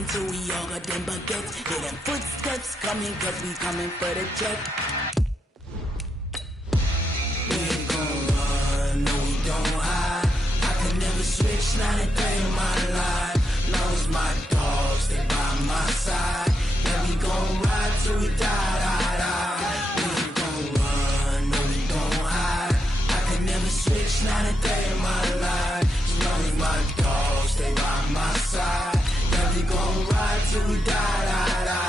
running till we all got them baguettes. Hear them footsteps coming, cause we coming for the check. We ain't gon' run, no we don't hide. I can never switch, not a day in my life. Long as my dogs, they by my side. Yeah, we gon' ride till we die, die, die. We ain't gon' run, no we don't hide. I can never switch, not a day in my life. As long as my dogs, they by my side. Yeah, we gon' ride till we die, die, die.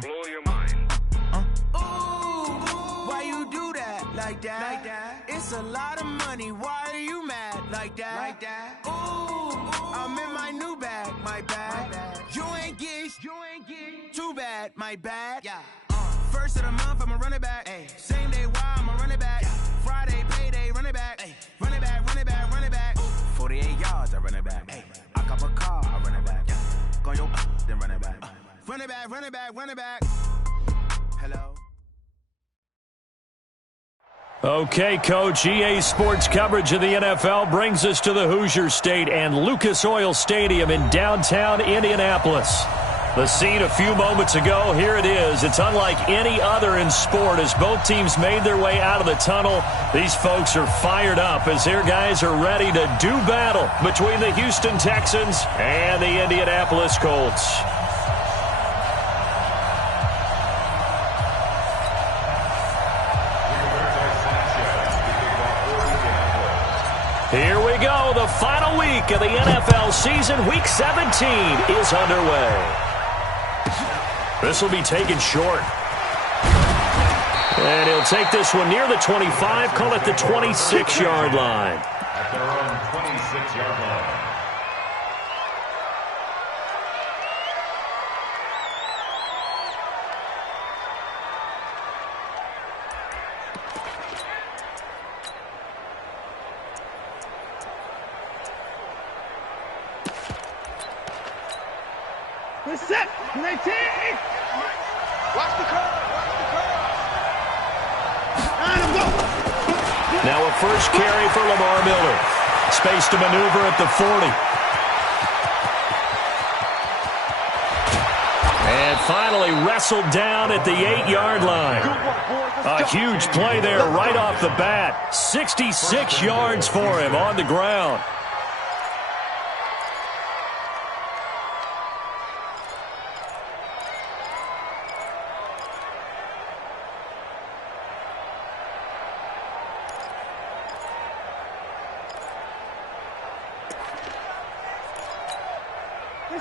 Blow your mind. Why you do that like that? Like that? It's a lot of money. Why are you mad like that? Like that? Ooh, I'm in my new bag, my bad. You ain't get too bad, my bad. Yeah. First of the month, I'ma run it back. Ay. Same day, why I'ma run it back. Friday, payday, run it back. Ay. Run it back, run it back, run it back. 48 yards, I run it back. Ay. I cop a car, I run it back. Go yo, then run it back. Run it back, run it back, run it back. Hello. Okay, Coach, EA Sports coverage of the NFL brings us to the Hoosier State and Lucas Oil Stadium in downtown Indianapolis. The scene a few moments ago, here it is. It's unlike any other in sport as both teams made their way out of the tunnel. These folks are fired up as their guys are ready to do battle between the Houston Texans and the Indianapolis Colts. Here we go. The final week of the NFL season. Week 17 is underway. This will be taken short. And he'll take this one near the 25, call it the 26-yard line. At their own 26-yard line. Set, 19. Watch the curve. And go. Now a first carry for Lamar Miller. Space to maneuver at the 40. And finally wrestled down at the 8-yard line. A huge play there right off the bat. 66 yards for him on the ground.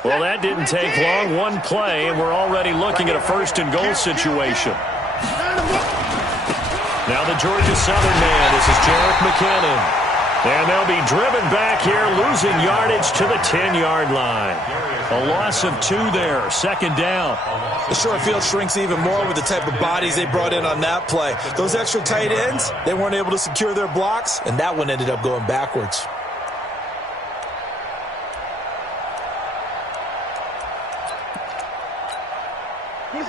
Well, that didn't take long. One play, and we're already looking at a first-and-goal situation. Now the Georgia Southern man. This is Jarek McKinnon. And they'll be driven back here, losing yardage to the 10-yard line. A loss of 2 there, second down. The short field shrinks even more with the type of bodies they brought in on that play. Those extra tight ends, they weren't able to secure their blocks, and that one ended up going backwards.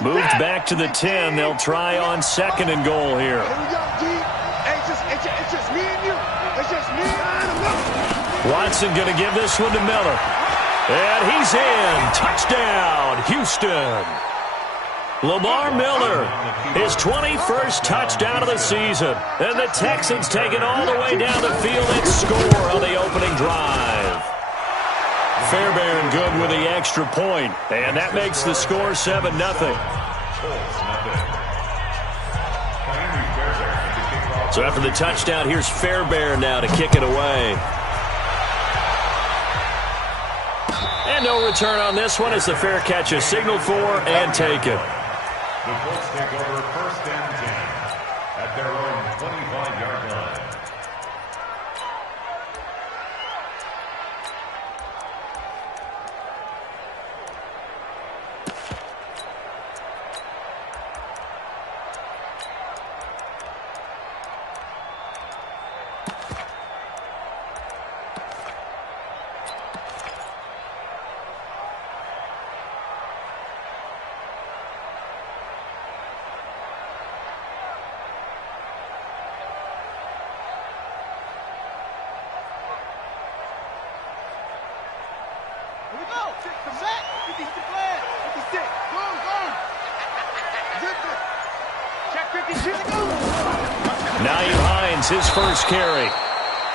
Moved back to the 10. They'll try on second and goal here. It's just me and you. It's just me and Watson going to give this one to Miller. And he's in. Touchdown, Houston. Lamar Miller, his 21st touchdown of the season. And the Texans take it all the way down the field and score on the opening drive. Fairbairn good with the extra point, and that makes the score 7-0. So after the touchdown, here's Fairbairn now to kick it away. And no return on this one as the fair catch is signaled for and taken. The Colts take over first and 10 at their own 25-yard line. Naeem Hines, his first carry.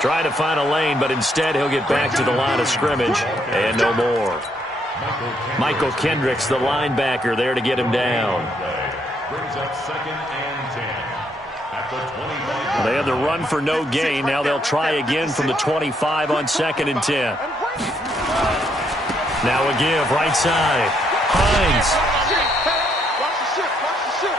Trying to find a lane, but instead he'll get back to the line of scrimmage and no more. Michael Kendricks, the linebacker, there to get him down. Brings up 2nd and 10 at the 25. They had the run for no gain. Now they'll try again from the 25 on 2nd and 10. Now a give, right side. Hines.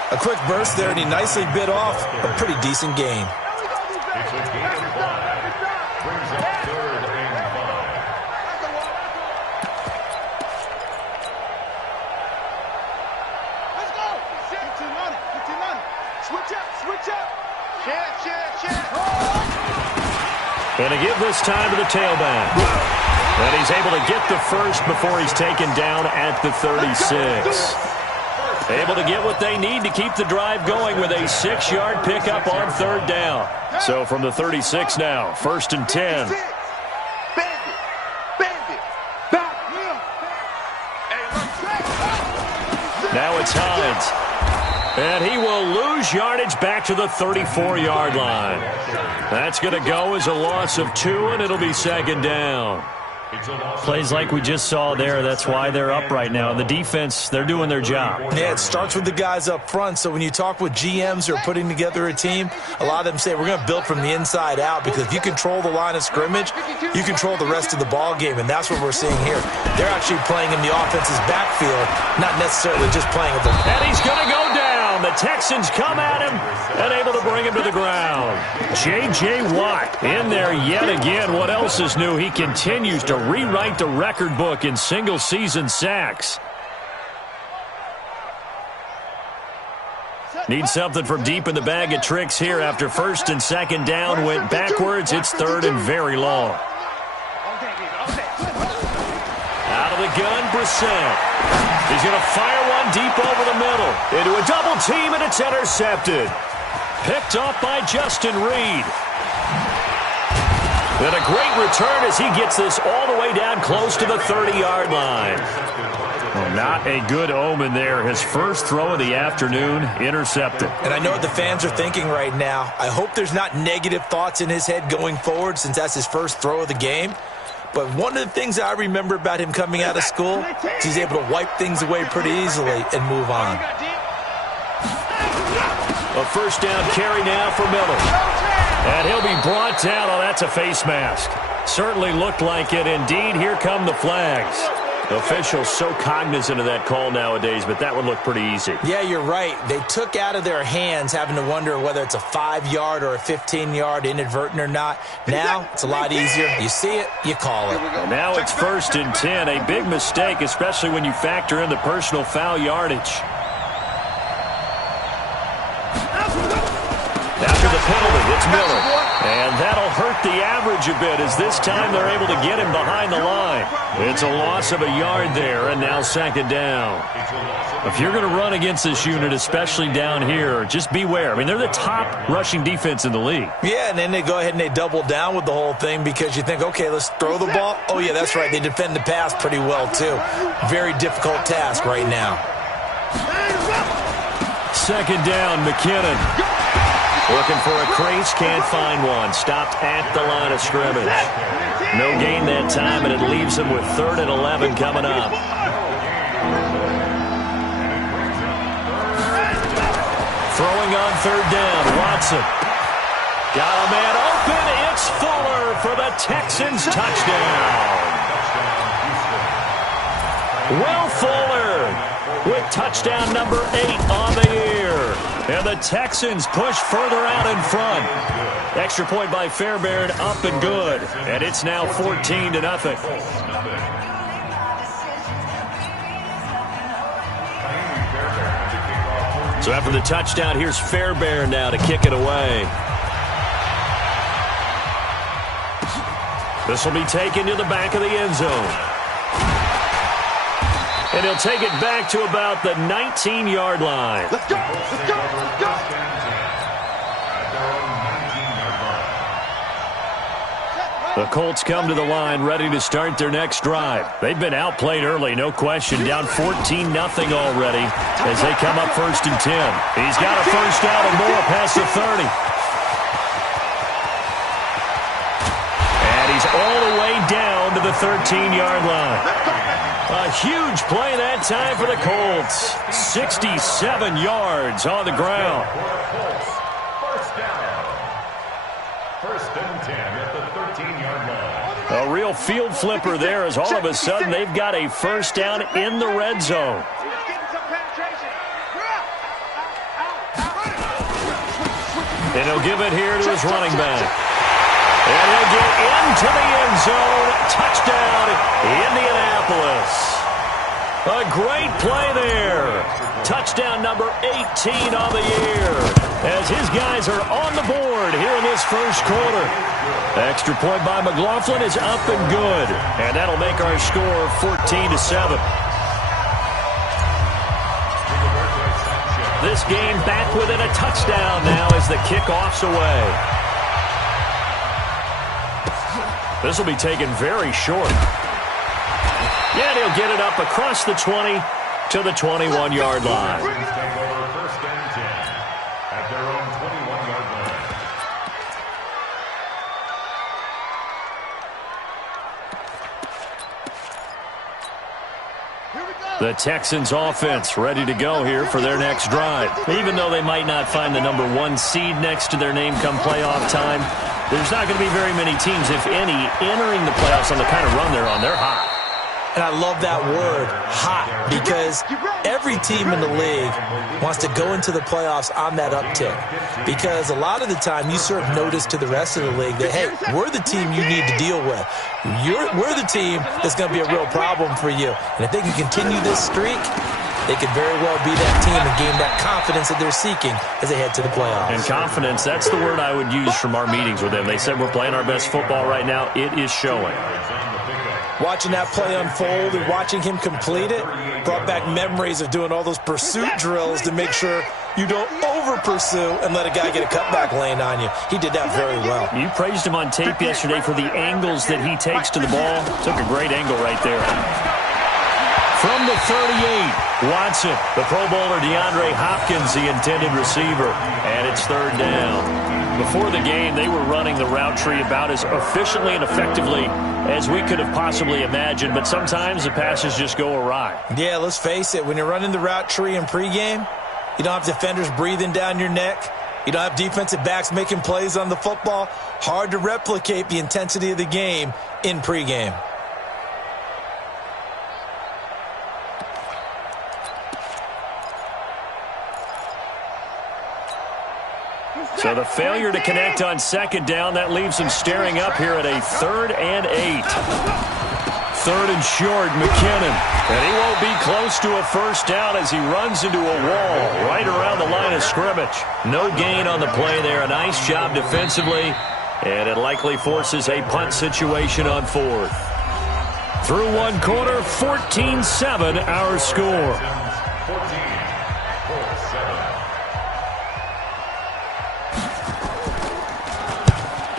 A quick burst there, and he nicely bit off a pretty decent gain. It's a gain of 5. Brings up 3rd and 5. Let's go. 15 on it. 15 on it. Switch up. Switch up. Share. And a give this time to the tailback. And he's able to get the first before he's taken down at the 36. Able to get what they need to keep the drive going with a 6-yard pickup on 3rd down. So from the 36 now, 1st and 10. Now it's Hines. And he will lose yardage back to the 34-yard line. That's going to go as a loss of 2, and it'll be 2nd down. Plays like we just saw there. That's why they're up right now. And the defense, they're doing their job. Yeah, it starts with the guys up front. So when you talk with GMs who are putting together a team, a lot of them say we're going to build from the inside out, because if you control the line of scrimmage, you control the rest of the ball game, and that's what we're seeing here. They're actually playing in the offense's backfield, not necessarily just playing at the... And he's going to go down. The Texans come at him and able to bring him to the ground. J.J. Watt in there yet again. What else is new? He continues to rewrite the record book in single-season sacks. Need something from deep in the bag of tricks here after 1st and 2nd down went backwards. It's 3rd and very long. Out of the gun, Brissett. He's going to fire one deep over the middle. Into a double team, and it's intercepted. Picked off by Justin Reed. And a great return as he gets this all the way down close to the 30-yard line. Well, not a good omen there. His first throw of the afternoon, intercepted. And I know what the fans are thinking right now. I hope there's not negative thoughts in his head going forward, since that's his first throw of the game. But one of the things I remember about him coming out of school is he's able to wipe things away pretty easily and move on. A 1st down carry now for Miller. And he'll be brought down. Oh, that's a face mask. Certainly looked like it. Indeed, here come the flags. Officials so cognizant of that call nowadays, but that would look pretty easy. Yeah, you're right. They took out of their hands having to wonder whether it's a 5-yard or a 15-yard inadvertent or not. Now, it's a lot easier. You see it, you call it. And now it's 1st and 10. A big mistake, especially when you factor in the personal foul yardage. After the penalty, it's Miller. And that'll hurt the average a bit, as this time they're able to get him behind the line. It's a loss of a yard there, and now 2nd down. If you're going to run against this unit, especially down here, just beware. I mean, they're the top rushing defense in the league. Yeah, and then they go ahead and they double down with the whole thing, because you think, okay, let's throw the ball. Oh, yeah, that's right. They defend the pass pretty well, too. Very difficult task right now. 2nd down, McKinnon. Looking for a crease, can't find one. Stopped at the line of scrimmage. No gain that time, and it leaves him with 3rd and 11 coming up. Throwing on 3rd down, Watson. Got a man open. It's Fuller for the Texans touchdown. Will Fuller with touchdown number 8 on the year. And the Texans push further out in front. Extra point by Fairbairn, up and good. And it's now 14-0. So after the touchdown, here's Fairbairn now to kick it away. This will be taken to the back of the end zone. And he'll take it back to about the 19-yard line. Let's go. Let's go. Let's go. The Colts come to the line ready to start their next drive. They've been outplayed early, no question. Down 14-0 already as they come up 1st and 10. He's got a first down and more past the 30. And he's all the way down to the 13-yard line. A huge play that time for the Colts. 67 yards on the ground. First and 10 at the 13-yard line. A real field flipper there as all of a sudden they've got a first down in the red zone. And he'll give it here to his running back. And he'll get into the end zone. Touchdown, Indianapolis. A great play there. Touchdown number 18 on the year as his guys are on the board here in this first quarter. Extra point by McLaughlin is up and good. And that'll make our score 14-7. This game back within a touchdown now as the kickoff's away. This will be taken very short. Yeah, he'll get it up across the 20 to the 21-yard line. First and 10 at their own 21-yard line. The Texans offense ready to go here for their next drive. Even though they might not find the number 1 seed next to their name come playoff time, there's not going to be very many teams, if any, entering the playoffs on the kind of run they're on. They're hot. And I love that word, hot, because every team in the league wants to go into the playoffs on that uptick. Because a lot of the time you serve notice to the rest of the league that, hey, we're the team you need to deal with. We're the team that's going to be a real problem for you. And if they can continue this streak, they could very well be that team and gain that confidence that they're seeking as they head to the playoffs. And confidence, that's the word I would use from our meetings with them. They said we're playing our best football right now. It is showing. Watching that play unfold and watching him complete it brought back memories of doing all those pursuit drills to make sure you don't over-pursue and let a guy get a cutback lane on you. He did that very well. You praised him on tape yesterday for the angles that he takes to the ball. Took a great angle right there. From the 38, Watson, the Pro Bowler DeAndre Hopkins, the intended receiver, and it's 3rd down. Before the game, they were running the route tree about as efficiently and effectively as we could have possibly imagined, but sometimes the passes just go awry. Yeah, let's face it, when you're running the route tree in pregame, you don't have defenders breathing down your neck. You don't have defensive backs making plays on the football. Hard to replicate the intensity of the game in pregame. So the failure to connect on 2nd down, that leaves him staring up here at a 3rd and 8. 3rd and short, McKinnon. And he won't be close to a first down as he runs into a wall right around the line of scrimmage. No gain on the play there. A nice job defensively. And it likely forces a punt situation on 4th. Through one quarter, 14-7 our score. 14-7.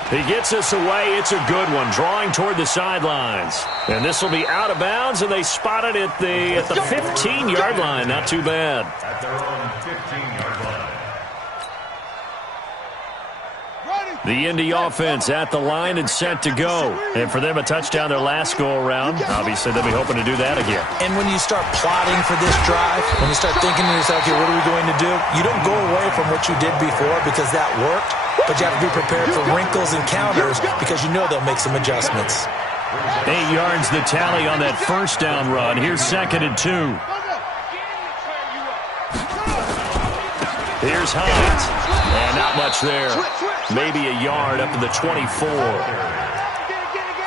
He gets us away. It's a good one, drawing toward the sidelines. And this will be out of bounds, and they spot it at the 15-yard line. Not too bad. At their own 15-yard line. The Indy offense at the line and set to go. And for them, a touchdown their last go-around. Obviously, they'll be hoping to do that again. And when you start plotting for this drive, when you start thinking to yourself, okay, what are we going to do? You don't go away from what you did before because that worked, but you have to be prepared for wrinkles and counters because you know they'll make some adjustments. 8 yards the tally on that first down run. Here's 2nd and 2. Here's Hines. And not much there. Maybe a yard up to the 24.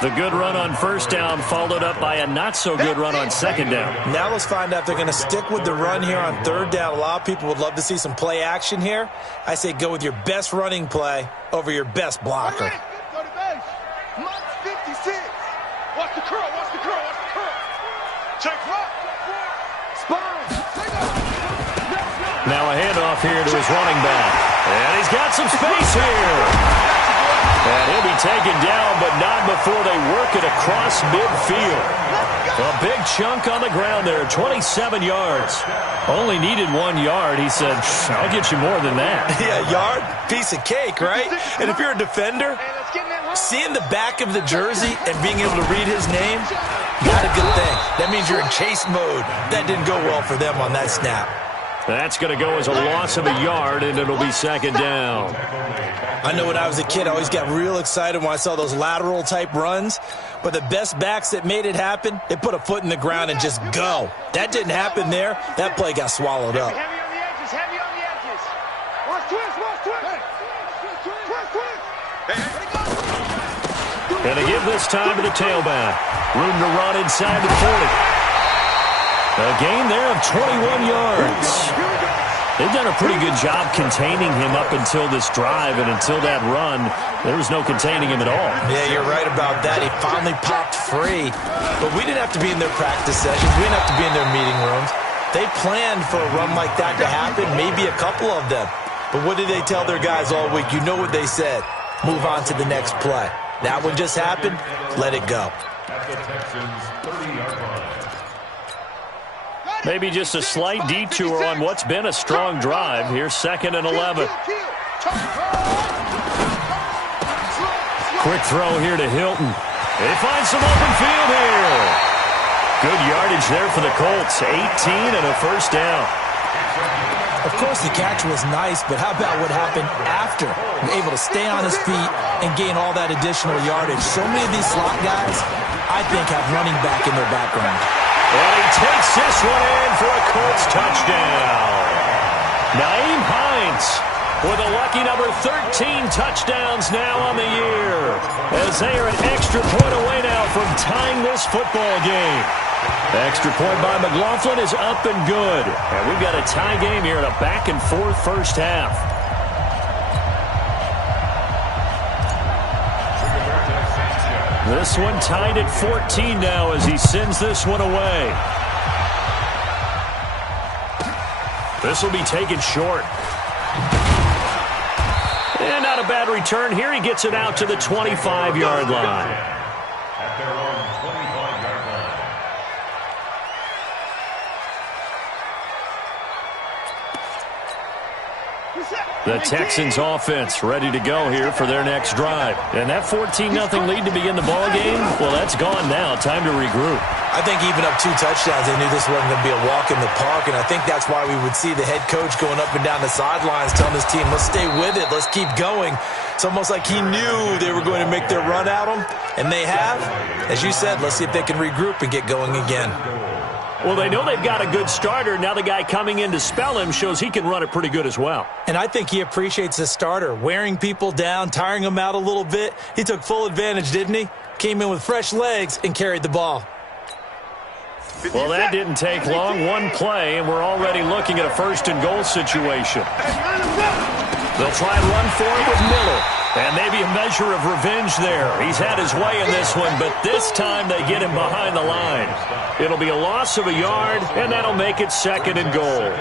The good run on first down followed up by a not-so-good run on 2nd down. Now let's find out if they're going to stick with the run here on 3rd down. A lot of people would love to see some play action here. I say go with your best running play over your best blocker. Watch the curl, watch the curl, watch the curl. Check right. Now a handoff here to his running back. And he's got some space here. And he'll be taken down, but not before they work it across midfield. A big chunk on the ground there, 27 yards. Only needed 1 yard. He said, I'll get you more than that. Yeah, yard, piece of cake, right? And if you're a defender, seeing the back of the jersey and being able to read his name, not a good thing. That means you're in chase mode. That didn't go well for them on that snap. That's going to go as a loss of a yard, and it'll be second down. I know when I was a kid, I always got real excited when I saw those lateral-type runs. But the best backs that made it happen, they put a foot in the ground and just go. That didn't happen there. That play got swallowed up. Heavy on the edges, heavy on the edges. Watch twist, watch twist. Going to give this time to the tailback. Room to run inside the 40. A gain there of 21 yards. They've done a pretty good job containing him up until this drive, and until that run, there was no containing him at all. Yeah, you're right about that. He finally popped free. But we didn't have to be in their practice sessions. We didn't have to be in their meeting rooms. They planned for a run like that to happen, maybe a couple of them. But what did they tell their guys all week? You know what they said. Move on to the next play. That one just happened. Let it go. At the Texans' 30-yard line. Maybe just a slight detour on what's been a strong drive. Here's 2nd and 11. Quick throw here to Hilton. They find some open field here. Good yardage there for the Colts. 18 and a first down. Of course, the catch was nice, but how about what happened after? Able to stay on his feet and gain all that additional yardage. So many of these slot guys, I think, have running back in their background. And he takes this one in for a Colts touchdown. Naeem Hines with a lucky number 13 touchdowns now on the year, as they are an extra point away now from tying this football game. Extra point by McLaughlin is up and good. And we've got a tie game here in a back-and-forth first half. This one tied at 14 now as he sends this one away. This will be taken short. And not a bad return here. He gets it out to the 25-yard line. At their own 25-yard line. The Texans offense ready to go here for their next drive. And that 14-0 lead to begin the ball game, well, that's gone now. Time to regroup. I think even up 2 touchdowns, they knew this wasn't going to be a walk in the park, and I think that's why we would see the head coach going up and down the sidelines telling his team, let's stay with it, let's keep going. It's almost like he knew they were going to make their run at him, and they have. As you said, let's see if they can regroup and get going again. Well, they know they've got a good starter. Now the guy coming in to spell him shows he can run it pretty good as well. And I think he appreciates the starter, wearing people down, tiring them out a little bit. He took full advantage, didn't he? Came in with fresh legs and carried the ball. Well, that didn't take long. One play, and we're already looking at a first-and-goal situation. They'll try and run for it with Miller. And maybe a measure of revenge there. He's had his way in this one, but this time they get him behind the line. It'll be a loss of a yard, and that'll make it 2nd and goal.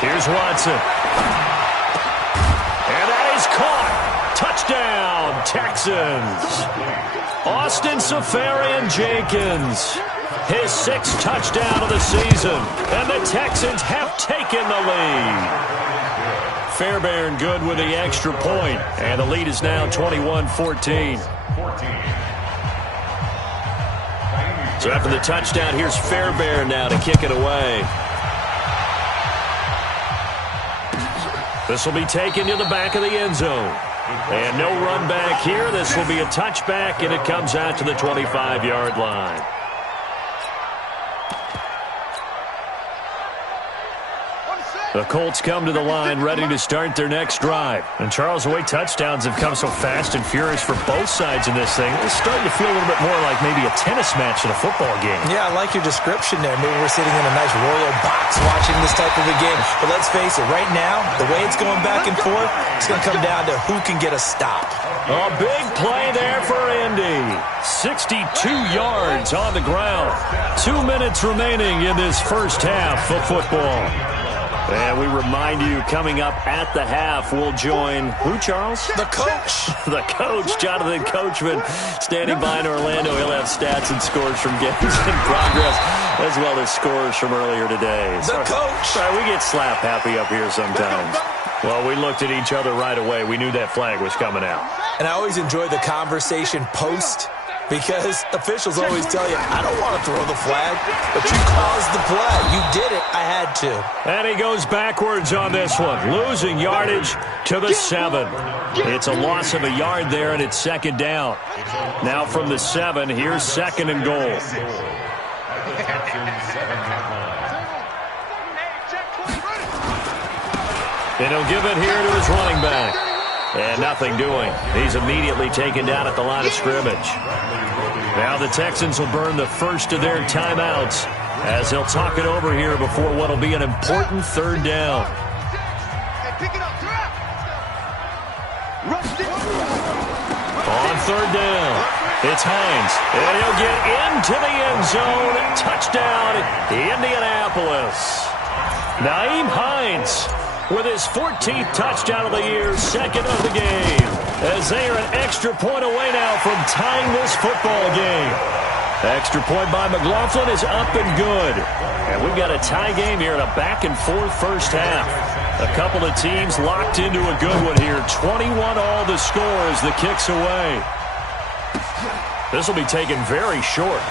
Here's Watson. And that is caught. Touchdown, Texans. Austin Seferian-Jenkins. His 6th touchdown of the season. And the Texans have taken the lead. Fairbairn good with the extra point. And the lead is now 21-14. So after the touchdown, here's Fairbairn now to kick it away. This will be taken to the back of the end zone. And no run back here. This will be a touchback, and it comes out to the 25-yard line. The Colts come to the line ready to start their next drive. And Charles, the way touchdowns have come so fast and furious for both sides in this thing, it's starting to feel a little bit more like maybe a tennis match in a football game. Yeah, I like your description there. Maybe we're sitting in a nice royal box watching this type of a game. But let's face it, right now, the way it's going back and forth, it's going to come down to who can get a stop. A big play there for Indy. 62 yards on the ground. 2 minutes remaining in this first half of football. And we remind you, coming up at the half, we'll join who, Charles? The coach. The coach, Jonathan Coachman, standing by in Orlando. He'll have stats and scores from games in progress, as well as scores from earlier today. The coach. Sorry, we get slap happy up here sometimes. Well, we looked at each other right away. We knew that flag was coming out. And I always enjoy the conversation post, because officials always tell you, I don't want to throw the flag, but you caused the play. You did it. I had to. And he goes backwards on this one, losing yardage to the 7. It's a loss of a yard there, and it's second down. Now from the 7, here's second and goal. And he'll give it here to his running back. And nothing doing. He's immediately taken down at the line of scrimmage. Now the Texans will burn the first of their timeouts as they'll talk it over here before what will be an important third down. On third down, it's Hines. And he'll get into the end zone. Touchdown, Indianapolis. Naeem Hines with his 14th touchdown of the year, second of the game, as they are an extra point away now from tying this football game. Extra point by McLaughlin is up and good. And we've got a tie game here in a back-and-forth first half. A couple of teams locked into a good one here. 21-all the score as the kick's away. This will be taken very short.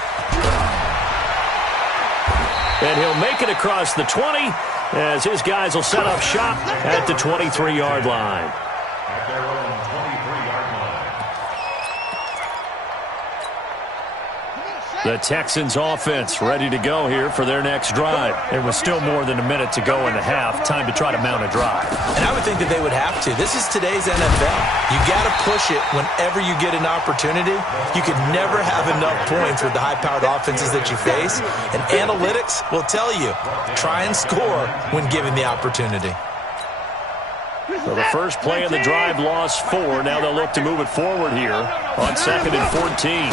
And he'll make it across the 20, as his guys will set up shop at the 23-yard line. At their own 23-yard line. The Texans offense ready to go here for their next drive. There was still more than a minute to go in the half. Time to try to mount a drive. And I would think that they would have to. This is today's NFL. You got to push it whenever you get an opportunity. You could never have enough points with the high-powered offenses that you face. And analytics will tell you, try and score when given the opportunity. So the first play of the drive lost 4. Now they'll look to move it forward here on 2nd and 14.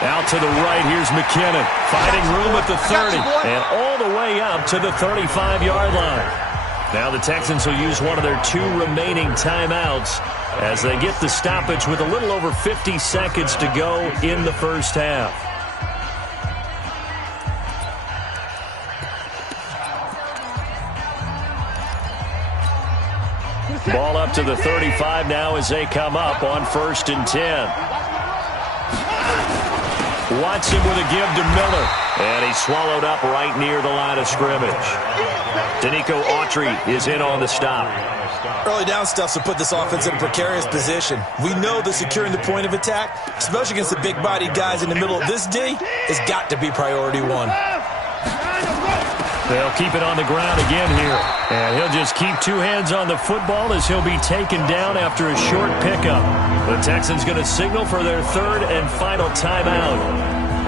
Out to the right, here's McKinnon. Finding room at the 30. And all the way up to the 35-yard line. Now the Texans will use one of their 2 remaining timeouts as they get the stoppage with a little over 50 seconds to go in the first half. Ball up to the 35 now as they come up on 1st and 10. Watson with a give to Miller. And he's swallowed up right near the line of scrimmage. Danico Autry is in on the stop. Early down stuff to put this offense in a precarious position. We know that securing the point of attack, especially against the big-bodied guys in the middle of this D, has got to be priority 1. They'll keep it on the ground again here. And he'll just keep 2 hands on the football as he'll be taken down after a short pickup. The Texans going to signal for their 3rd and final timeout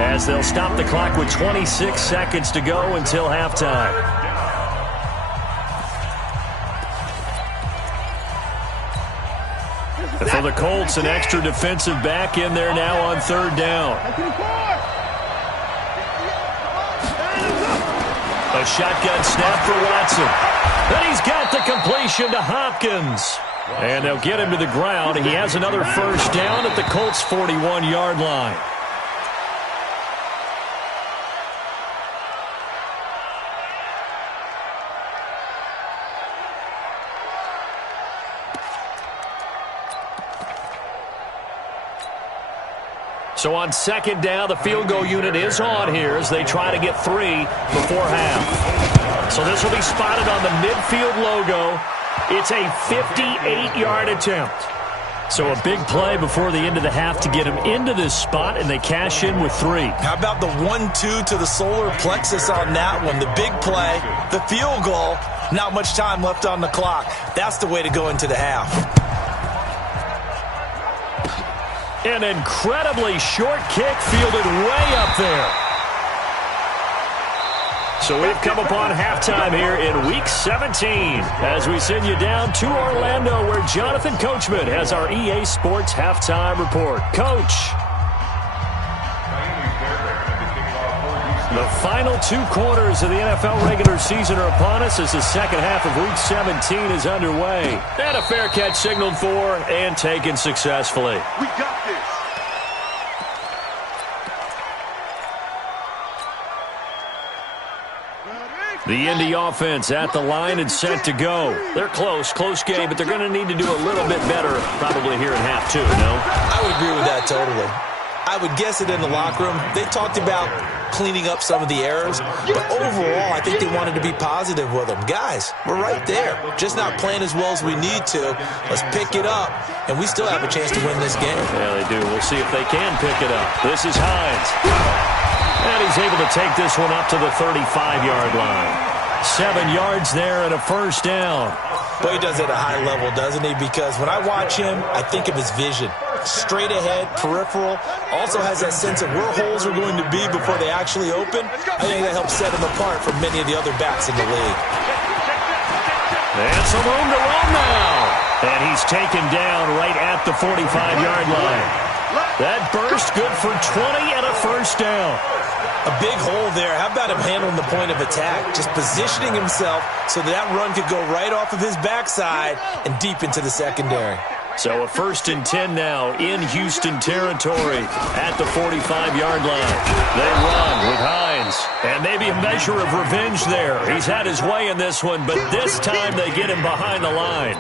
as they'll stop the clock with 26 seconds to go until halftime. And for the Colts, an extra defensive back in there now on 3rd down. A shotgun snap for Watson. And he's got the completion to Hopkins. And they'll get him to the ground. He has another first down at the Colts' 41-yard line. So on 2nd down, the field goal unit is on here as they try to get 3 before half. So this will be spotted on the midfield logo. It's a 58-yard attempt. So a big play before the end of the half to get him into this spot, and they cash in with 3. How about the 1-2 to the solar plexus on that one? The big play, the field goal, Not much time left on the clock. That's the way to go into the half. An incredibly short kick fielded way up there. So we've come upon halftime here in Week 17 as we send you down to Orlando where Jonathan Coachman has our EA Sports Halftime Report. Coach. The final 2 quarters of the NFL regular season are upon us as the second half of Week 17 is underway. And a fair catch signaled for and taken successfully. We got this. The Indy offense at the line and set to go. They're close game, but they're going to need to do a little bit better probably here in half 2, no? I would agree with that totally. I would guess it in the locker room. They talked about cleaning up some of the errors, but overall, I think they wanted to be positive with them. Guys, we're right there. Just not playing as well as we need to. Let's pick it up, and we still have a chance to win this game. Yeah, they do. We'll see if they can pick it up. This is Hines. And he's able to take this one up to the 35-yard line. 7 yards there and a first down. But he does it at a high level, doesn't he? Because when I watch him, I think of his vision. Straight ahead, peripheral. Also has that sense of where holes are going to be before they actually open. I think that helps set him apart from many of the other backs in the league. And some room to run now. And he's taken down right at the 45-yard line. That burst good for 20 and a first down. A big hole there. How about him handling the point of attack? Just positioning himself so that run could go right off of his backside and deep into the secondary. So a 1st and 10 now in Houston territory at the 45-yard line. They run with Hines. And maybe a measure of revenge there. He's had his way in this one, but this time they get him behind the line.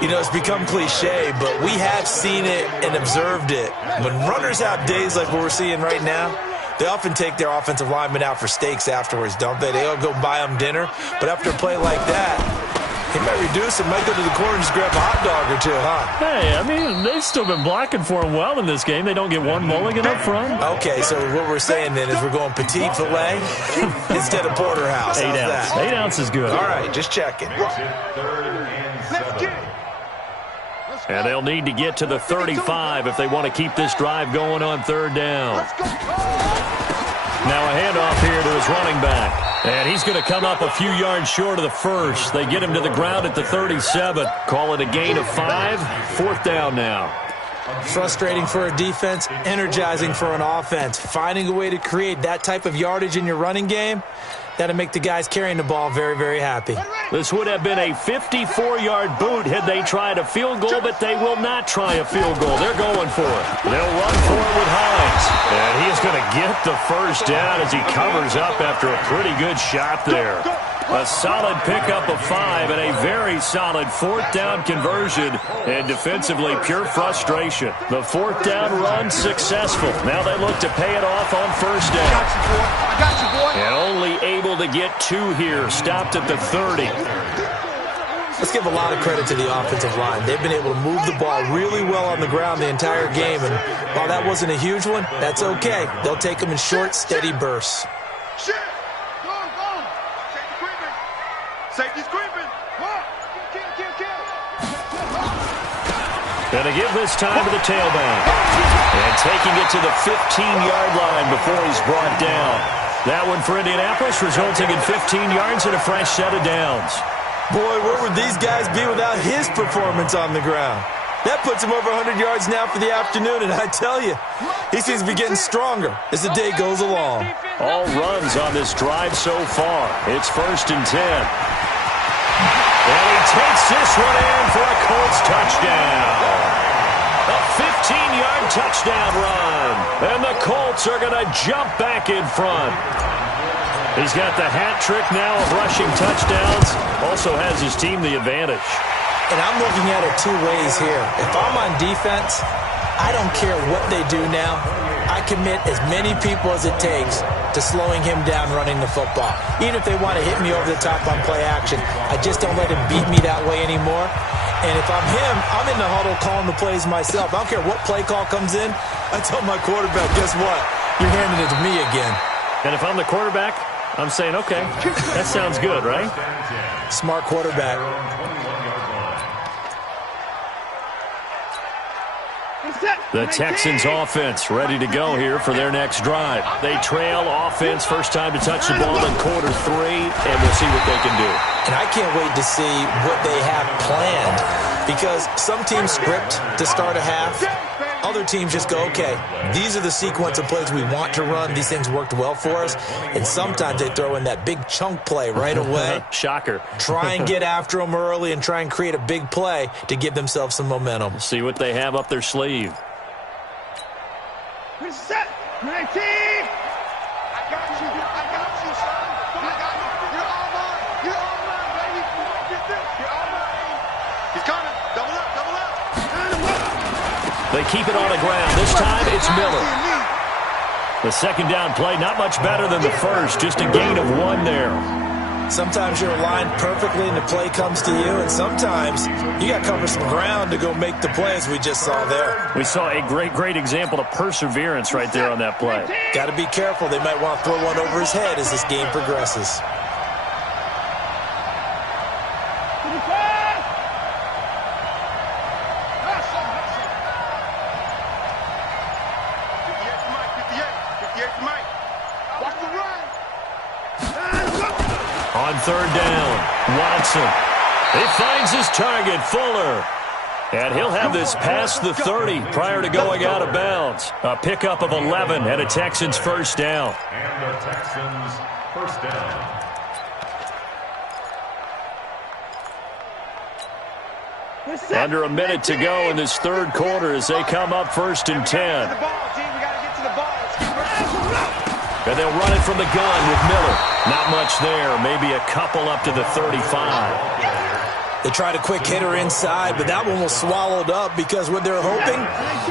You know, it's become cliche, but we have seen it and observed it. When runners have days like what we're seeing right now, they often take their offensive linemen out for steaks afterwards, don't they? They all go buy them dinner. But after a play like that, he might reduce it, might go to the corner and just grab a hot dog or two, huh? Hey, I mean, they've still been blocking for him well in this game. They don't get one mulligan up front. Okay, so what we're saying then is we're going petite filet instead of porterhouse. 8 ounce. 8 ounce is good. All right, just checking. And they'll need to get to the 35 if they want to keep this drive going on 3rd down. Now a handoff here to his running back. And he's going to come up a few yards short of the first. They get him to the ground at the 37. Call it a gain of 5. 4th down now. Frustrating for a defense, energizing for an offense. Finding a way to create that type of yardage in your running game, that'll make the guys carrying the ball very, very happy. This would have been a 54-yard boot had they tried a field goal, but they will not try a field goal. They're going for it. They'll run for it with Hines. And he is going to get the first down as he covers up after a pretty good shot there. A solid pickup of 5 and a very solid 4th down conversion. And defensively, pure frustration. The 4th down run successful. Now they look to pay it off on 1st down. I got you, boy. And only able to get 2 here. Stopped at the 30. Let's give a lot of credit to the offensive line. They've been able to move the ball really well on the ground the entire game. And while that wasn't a huge one, that's okay. They'll take them in short, steady bursts. Shit. Go. Safety's creeping. Kill. And to give this time to the tailback. And taking it to the 15-yard line before he's brought down. That one for Indianapolis, resulting in 15 yards and a fresh set of downs. Boy, where would these guys be without his performance on the ground? That puts him over 100 yards now for the afternoon, and I tell you, he seems to be getting stronger as the day goes along. All runs on this drive so far. It's 1st and 10. And he takes this one in for a Colts touchdown. A 15-yard touchdown run. And the Colts are going to jump back in front. He's got the hat trick now of rushing touchdowns. Also has his team the advantage. And I'm looking at it 2 ways here. If I'm on defense, I don't care what they do now. I commit as many people as it takes to slowing him down running the football. Even if they want to hit me over the top on play action, I just don't let him beat me that way anymore. And if I'm him, I'm in the huddle calling the plays myself. I don't care what play call comes in. I tell my quarterback, guess what? You're handing it to me again. And if I'm the quarterback, I'm saying, okay, that sounds good, right? Smart quarterback. The Texans offense ready to go here for their next drive. They trail offense, first time to touch the ball in quarter 3, and we'll see what they can do. And I can't wait to see what they have planned, because some teams script to start a half. Other teams just go, okay, these are the sequence of plays we want to run. These things worked well for us. And sometimes they throw in that big chunk play right away. Shocker. Try and get after them early and try and create a big play to give themselves some momentum. See what they have up their sleeve. Reset. 19. I got you. I got you, son. I got you. You're all mine. You're all mine, baby. Get this. You're all mine. He's coming. Double up. Double up. They keep it on the ground. This time it's Miller. The second down play, not much better than the first. Just a gain of 1 there. Sometimes you're aligned perfectly and the play comes to you, and sometimes you got to cover some ground to go make the play, as we just saw there. We saw a great example of perseverance right there on that play. Got to be careful. They might want to throw one over his head as this game progresses. On third down, Watson. He finds his target, Fuller. And he'll have this past the 30 prior to going out of bounds. A pickup of 11 and a Texans first down. And the Texans first down. Under a minute to go in this third quarter as they come up 1st and 10. And they'll run it from the gun with Miller. Not much there. Maybe a couple up to the 35. They tried a quick hitter inside, but that one was swallowed up because what they're hoping,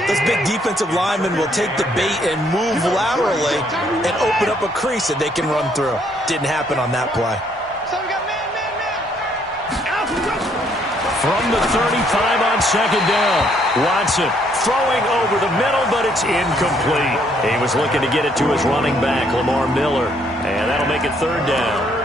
those big defensive linemen will take the bait and move laterally and open up a crease that they can run through. Didn't happen on that play. From the 35 on second down, Watson throwing over the middle, but it's incomplete. He was looking to get it to his running back, Lamar Miller, and that'll make it third down.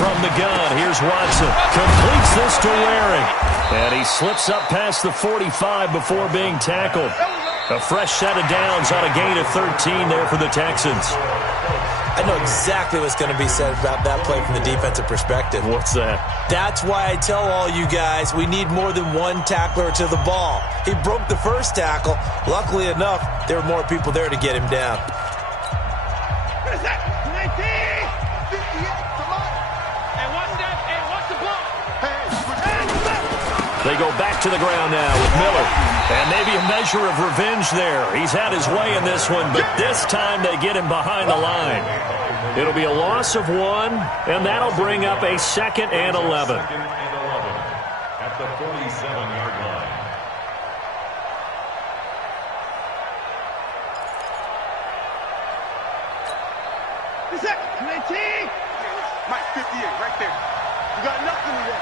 From the gun, here's Watson. Completes this to Waring. And he slips up past the 45 before being tackled. A fresh set of downs on a gain of 13 there for the Texans. I know exactly what's going to be said about that play from the defensive perspective. What's that? That's why I tell all you guys we need more than one tackler to the ball. He broke the first tackle. Luckily enough, there were more people there to get him down. They go back to the ground now with Miller. And maybe a measure of revenge there. He's had his way in this one, but this time they get him behind the line. It'll be a loss of 1, and that'll bring up a 2nd and 11. At the 47-yard line. Mike, 58, right there. You got nothing to do.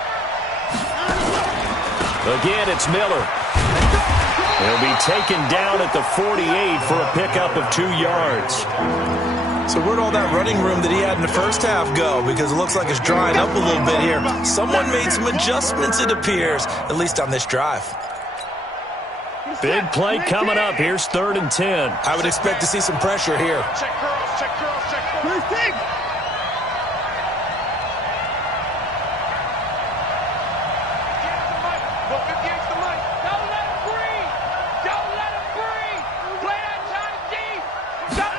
Again, it's Miller. He'll be taken down at the 48 for a pickup of 2 yards. So where'd all that running room that he had in the first half go? Because it looks like it's drying up a little bit here. Someone made some adjustments, it appears, at least on this drive. Big play coming up. Here's 3rd and 10. I would expect to see some pressure here. Check girls, check girls, check girls.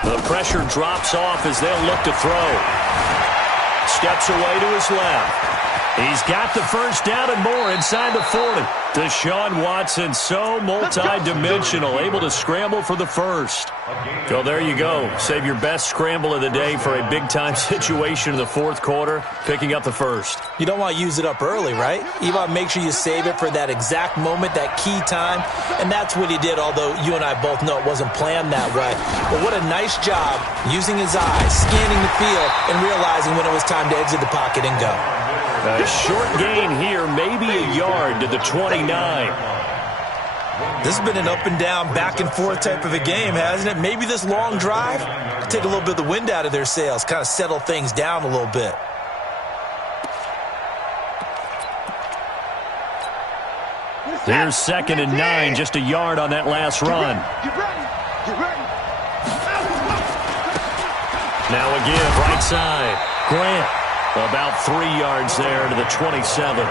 The pressure drops off as they'll look to throw. Steps away to his left. He's got the first down and more inside the 40. Deshaun Watson, so multi-dimensional, able to scramble for the first. So there you go. Save your best scramble of the day for a big-time situation in the 4th quarter, picking up the first. You don't want to use it up early, right? You want to make sure you save it for that exact moment, that key time, and that's what he did, although you and I both know it wasn't planned that way. But what a nice job using his eyes, scanning the field, and realizing when it was time to exit the pocket and go. A short gain here, maybe a yard to the 29. This has been an up and down, back and forth type of a game, hasn't it? Maybe this long drive could take a little bit of the wind out of their sails, kind of settle things down a little bit. Here's 2nd and 9, just a yard on that last run. Now again, right side. Grant, about 3 yards there to the 27.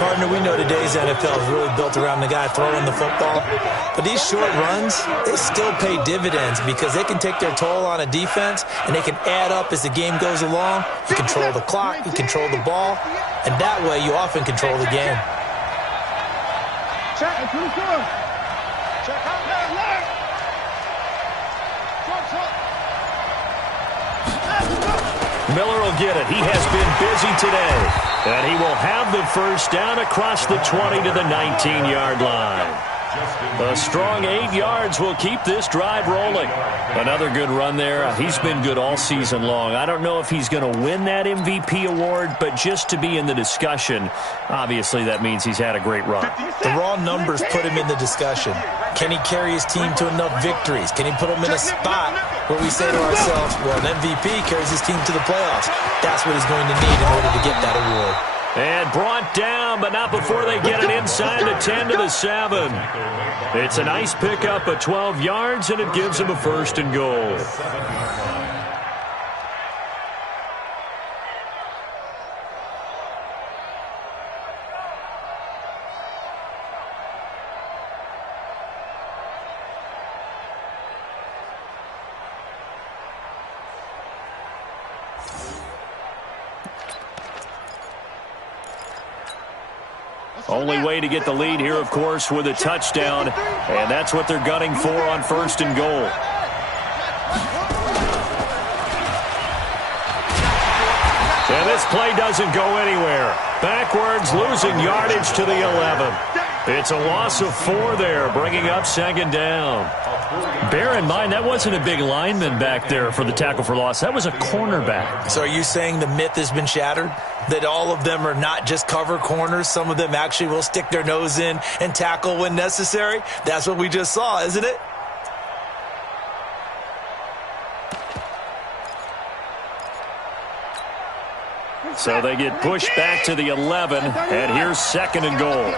Partner, we know today's NFL is really built around the guy throwing the football. But these short runs, they still pay dividends because they can take their toll on a defense and they can add up as the game goes along. You control the clock, you control the ball, and that way you often control the game. Check, pretty good. Check out there, left. Miller will get it. He has been busy today. And he will have the first down across the 20 to the 19-yard line. A strong 8 yards will keep this drive rolling. Another good run there. He's been good all season long. I don't know if he's going to win that MVP award, but just to be in the discussion, obviously that means he's had a great run. The raw numbers put him in the discussion. Can he carry his team to enough victories? Can he put them in a spot where we say to ourselves, well, an MVP carries his team to the playoffs. That's what he's going to need in order to get that award. And brought down, but not before they get it inside the 10 to the 7. It's a nice pickup of 12 yards, and it gives him a 1st and goal. Only way to get the lead here, of course, with a touchdown, and that's what they're gunning for on 1st and goal. And this play doesn't go anywhere. Backwards, losing yardage to the 11. It's a loss of 4 there, bringing up 2nd down. Bear in mind, that wasn't a big lineman back there for the tackle for loss. That was a cornerback. So are you saying the myth has been shattered? That all of them are not just cover corners? Some of them actually will stick their nose in and tackle when necessary? That's what we just saw, isn't it? So they get pushed back to the 11, and here's 2nd and goal.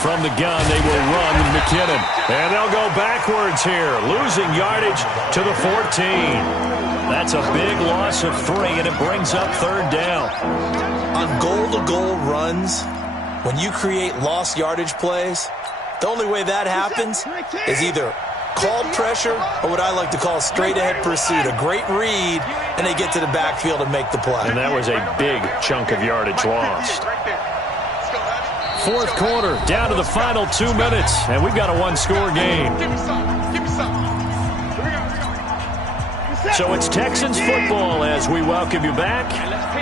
From the gun, they will run with McKinnon. And they'll go backwards here, losing yardage to the 14. That's a big loss of 3, and it brings up 3rd down. On goal-to-goal runs, when you create lost yardage plays, the only way that happens is either called pressure or what I like to call straight-ahead pursuit. A great read, and they get to the backfield and make the play. And that was a big chunk of yardage lost. 4th quarter, down to the final 2 minutes, and we've got a 1-score game. So it's Texans football as we welcome you back.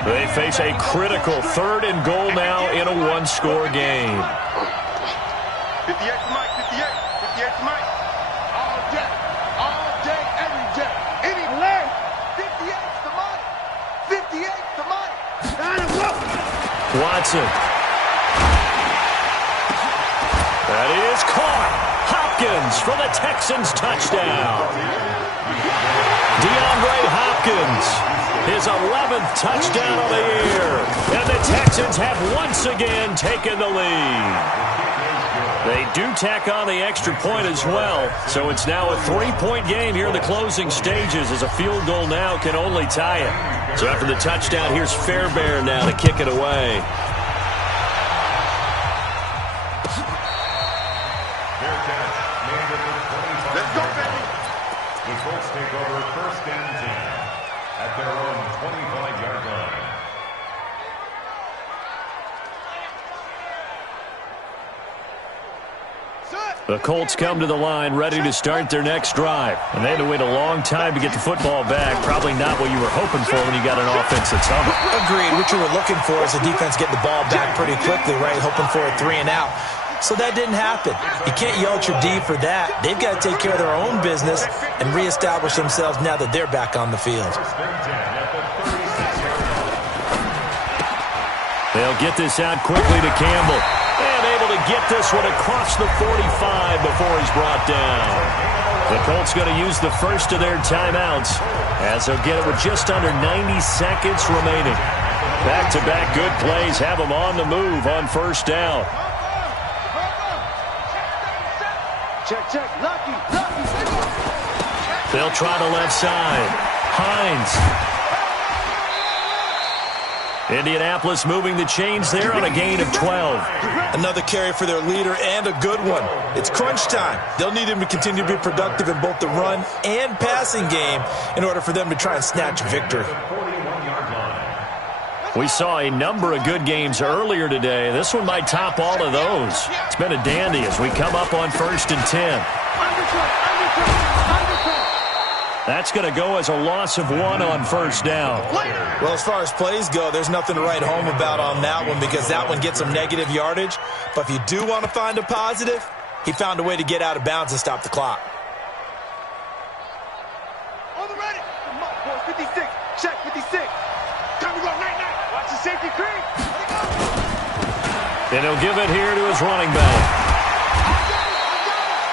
They face a critical 3rd and goal now in a 1-score game. 58 to Mike, 58 to Mike. All day, every day. Any play. 58 to Mike, 58 to Mike. Watson. That is caught. Hopkins for the Texans touchdown. DeAndre Hopkins, his 11th touchdown of the year. And the Texans have once again taken the lead. They do tack on the extra point as well, so it's now a 3-point game here in the closing stages as a field goal now can only tie it. So after the touchdown, here's Fairbairn now to kick it away. Let's go, baby. The Colts take over 1st and 10 at their own 25-yard line. The Colts come to the line ready to start their next drive. And they had to wait a long time to get the football back. Probably not what you were hoping for when you got an offense that's humming. Agreed. What you were looking for is the defense getting the ball back pretty quickly, right? Hoping for a 3 and out. So that didn't happen. You can't yell at your D for that. They've got to take care of their own business and reestablish themselves now that they're back on the field. They'll get this out quickly to Campbell. And able to get this one across the 45 before he's brought down. The Colts going to use the first of their timeouts as they'll get it with just under 90 seconds remaining. Back-to-back good plays have them on the move on first down. Check. Lucky. They'll try the left side. Hines. Indianapolis moving the chains there on a gain of 12. Another carry for their leader and a good one. It's crunch time. They'll need him to continue to be productive in both the run and passing game in order for them to try and snatch a victory. We saw a number of good games earlier today. This one might top all of those. It's been a dandy as we come up on 1st and 10. That's going to go as a loss of 1 on first down. Well, as far as plays go, there's nothing to write home about on that one because that one gets some negative yardage. But if you do want to find a positive, he found a way to get out of bounds and stop the clock. On the ready. Come on, boys. 56. Check 56. Time to go. Night. Watch the safety creep. And he'll give it here to his running back.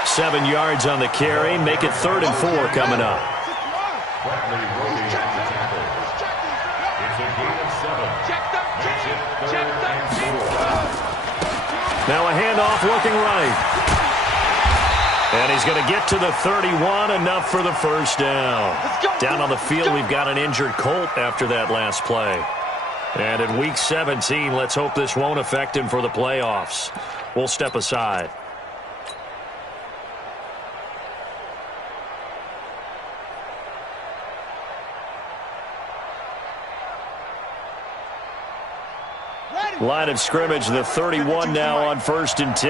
7 yards on the carry. Make it 3rd and 4 coming up. Now a handoff looking right. And he's going to get to the 31, enough for the first down. Down on the field, we've got an injured Colt after that last play. And in Week 17, let's hope this won't affect him for the playoffs. We'll step aside. Line of scrimmage, the 31 now on 1st and 10.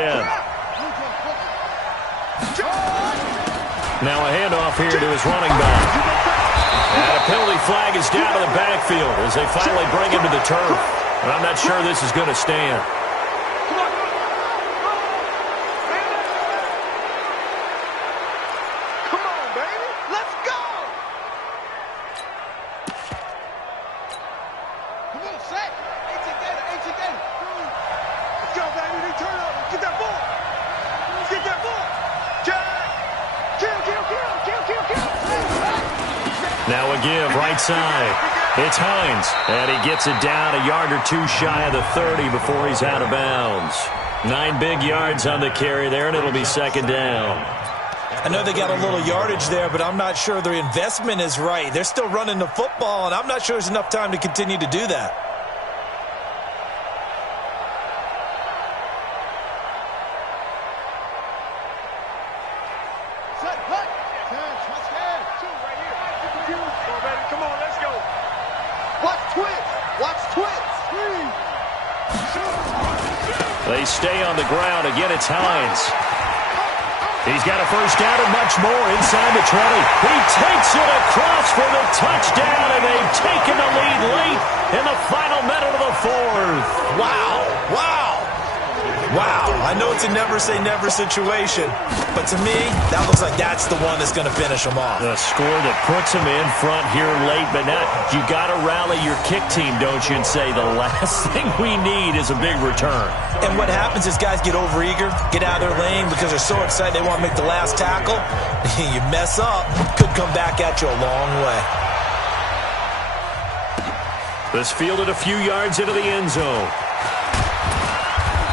Now a handoff here to his running back. And a penalty flag is down to the backfield as they finally bring him to the turf. And I'm not sure this is going to stand. Come on, baby. Let's go. Come on, set. Let's go, baby. They turn over. Get that ball. Get that ball. Kill. Now a give, right side. It's Hines. And he gets it down a yard or 2 shy of the 30 before he's out of bounds. 9 big yards on the carry there, and it'll be 2nd down. I know they got a little yardage there, but I'm not sure their investment is right. They're still running the football, and I'm not sure there's enough time to continue to do that. They stay on the ground. Again, it's Hines. He's got a first down and much more inside the 20. He takes it across for the touchdown, and they've taken the lead late in the final minute of the 4th. Wow. I know it's a never-say-never situation, but to me, that looks like that's the one that's going to finish them off. The score that puts them in front here late, but now you got to rally your kick team, don't you, and say the last thing we need is a big return. And what happens is guys get overeager, get out of their lane because they're so excited they want to make the last tackle. You mess up, could come back at you a long way. This fielded a few yards into the end zone.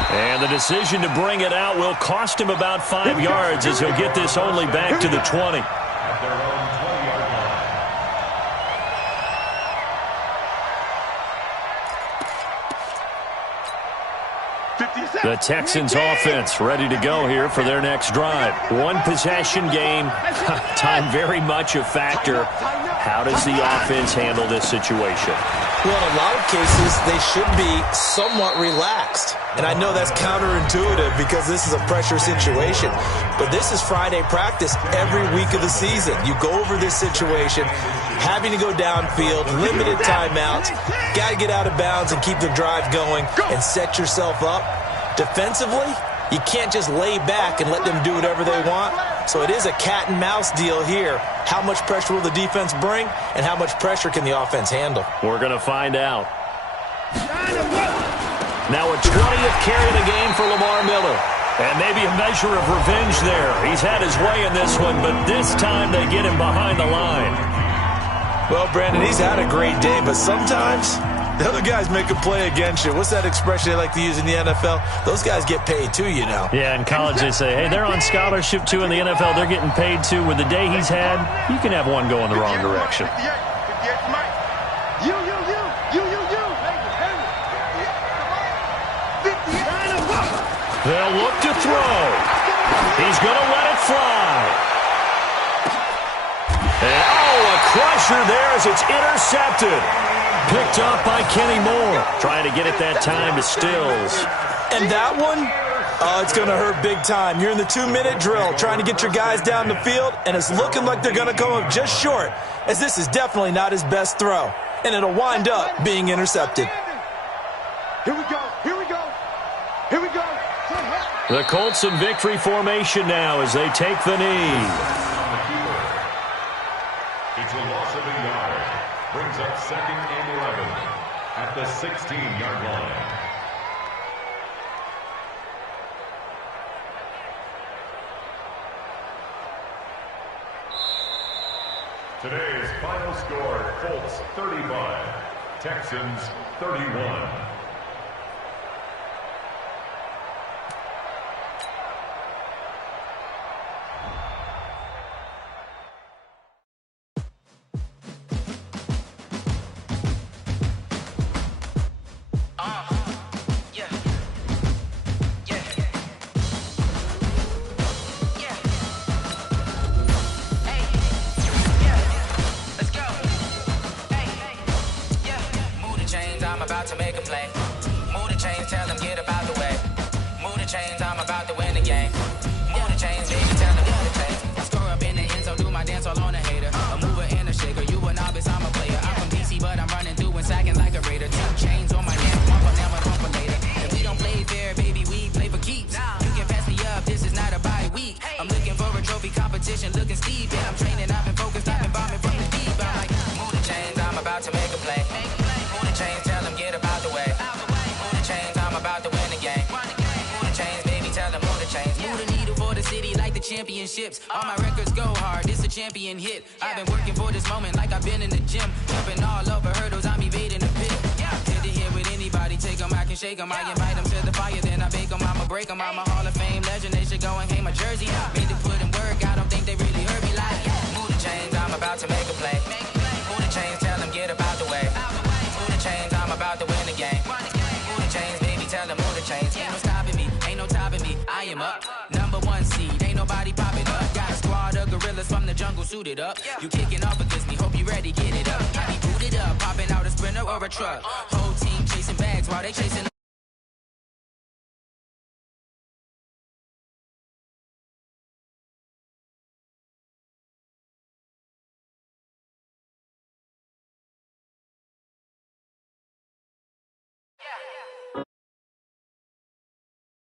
And the decision to bring it out will cost him about 5 yards as he'll get this only back to the 20. The Texans offense ready to go here for their next drive. One possession game. Time very much a factor. How does the offense handle this situation? Well, in a lot of cases, they should be somewhat relaxed. And I know that's counterintuitive because this is a pressure situation. But this is Friday practice every week of the season. You go over this situation, having to go downfield, limited timeouts, got to get out of bounds and keep the drive going and set yourself up. Defensively, You can't just lay back and let them do whatever they want. So it is a cat and mouse deal here. How much pressure will the defense bring, and how much pressure can the offense handle? We're going to find out. Now a 20th carry of the game for Lamar Miller. And maybe a measure of revenge there. He's had his way in this one, but this time they get him behind the line. Well, Brandon, he's had a great day, but sometimes the other guys make a play against you. What's that expression they like to use in the NFL? Those guys get paid too, you know. Yeah, in college they say, hey, they're on scholarship too. In the NFL, they're getting paid too. With the day he's had, you can have one go in the wrong direction. 58 Mike. You. They'll look to throw. He's going to let it fly. And, a crusher there as it's intercepted. Picked up by Kenny Moore. Trying to get it that time to Stills. And that one, it's going to hurt big time. You're in the 2-minute drill trying to get your guys down the field, and it's looking like they're going to come up just short, as this is definitely not his best throw. And it'll wind up being intercepted. Here we go. The Colts in victory formation now as they take the knee. It's a loss of a yard. Brings up 2nd and 11 at the 16-yard line. Today's final score, Colts 35, Texans 31. Championships, all my records go hard, it's a champion hit. I've been working for this moment like I've been in the gym. Jumping all over hurdles, I'm evading the pit. Head to head with anybody, take them, I can shake them. I invite them to the fire, then I bake them, I'ma break them. I'm a Hall of Fame legend, they should go and hang my jersey. Made to put in work, I don't think they really heard me like, move the chains, I'm about to make a play. Move the chains, tell them get about the way. Move the chains, I'm about to win the game. Move the chains, baby, tell them move the chains. Ain't no stopping me, ain't no topping me, I am up. Number 1 seed, ain't nobody popping up. Got a squad of gorillas from the jungle suited up. You kicking off against me, hope you ready, get it up. I be booted up, popping out a Sprinter or a truck. Whole team chasing bags while they chasing